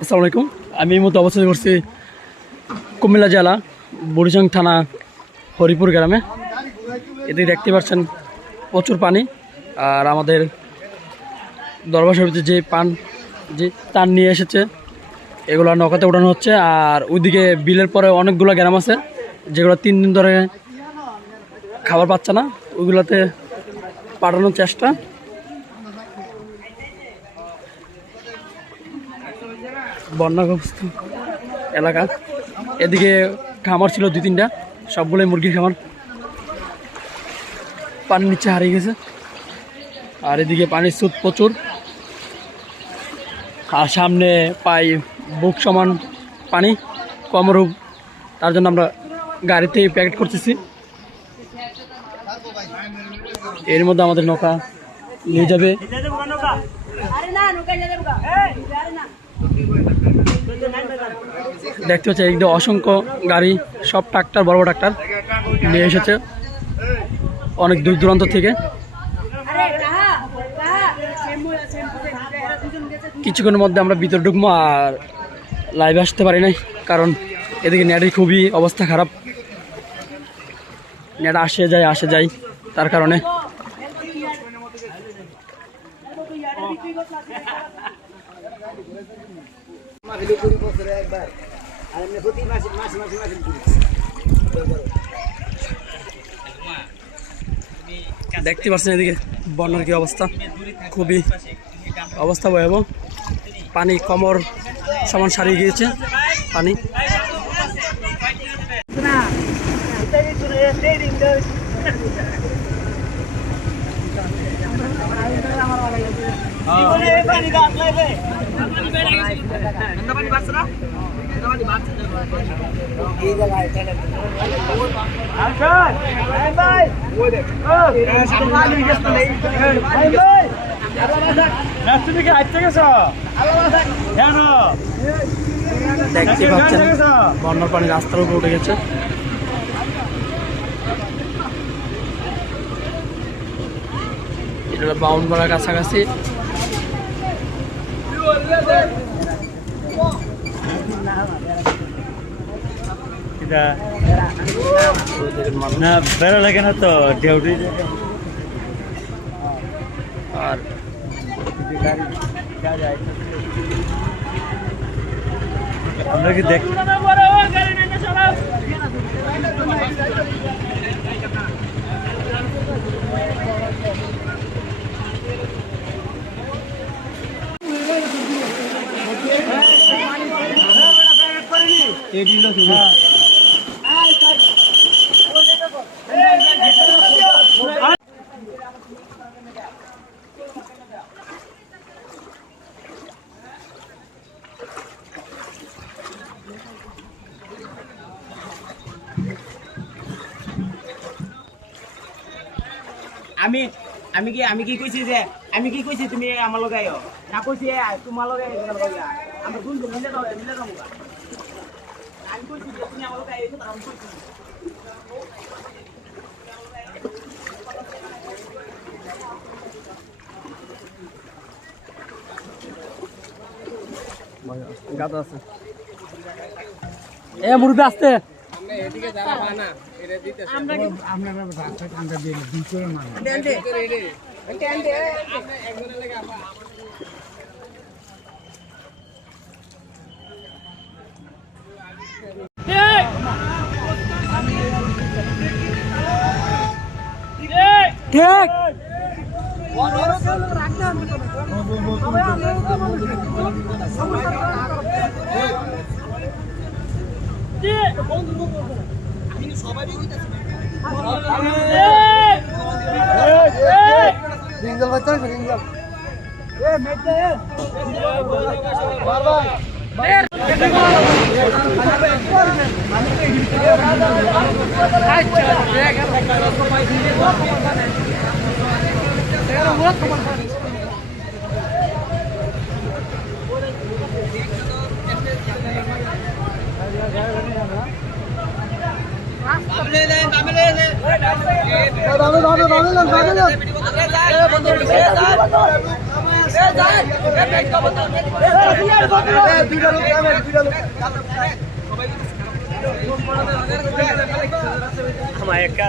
আসসালামু আলাইকুম। আমি এই মতো অবস্থান করছি কুমিল্লা জেলা বুড়িচং থানা হরিপুর গ্রামে। এদিকে দেখতে পাচ্ছেন প্রচুর পানি। আর আমাদের দরবার সমিতি যে তার নিয়ে এসেছে এগুলো নৌকাতে ওঠানো হচ্ছে। আর ওইদিকে বিলের পরে অনেকগুলো গ্রাম আছে যেগুলো 3 দিন ধরে খাবার পাচ্ছে না, ওইগুলোতে পাঠানোর চেষ্টা। বন্যাগ্রস্ত এলাকা। এদিকে খামার ছিল 2-3টা, সবগুলোই মুরগির খামার পানির নিচে হারিয়ে গেছে। আর এদিকে পানির স্রোত প্রচুর। আর সামনে পাই বুক সমান পানি, কমরূপ। তার জন্য আমরা গাড়িতে প্যাকেট করতেছি। এর মধ্যে আমাদের নৌকা নিয়ে যাবে। দেখতে পাচ্ছি একদম অসংখ্য গাড়ি, সব ট্রাক্টর, বড় বড় ট্রাক্টর নিয়ে এসেছে অনেক দূর দূরান্ত থেকে। কিছুক্ষণের মধ্যে আমরা ভিতরে ঢুকবো। আর লাইভে আসতে পারি নাই কারণ এদিকে নেটের খুবই অবস্থা খারাপ। নেট আসে যায় তার কারণে। দেখতে পাচ্ছেন এদিকে বন্যার কি অবস্থা, খুবই অবস্থা ভয়াবহ। পানি কোমর সমান সারিয়ে গিয়েছে পানি। দেখতে পাচ্ছেন বন্যার পানি রাস্তার উপরে উঠে গেছে। এটা বাউনপাড়ার কাছাকাছি। না বেড়া লাগে না তো ডিউটি। আর আমরা কি দেখ আমি কি কইছি যে আমি কি কইছি তুমি আমার লগে আইও না, কইছি তোমার লগে আমরা দুজন মিলে যাবো আমি কইছি যে তুমি আমার লগে আইও তো আমি কইছি গাদা আছে। এ মুরগি আসতে আমরা এদিকে যাবা না, এটা দিতেছে আমরা রাস্তা কান্দা দিয়ে দুইজনের মানে দেন দে দেন দে আমরা একজনের লাগে আপা ঠিক আমার একা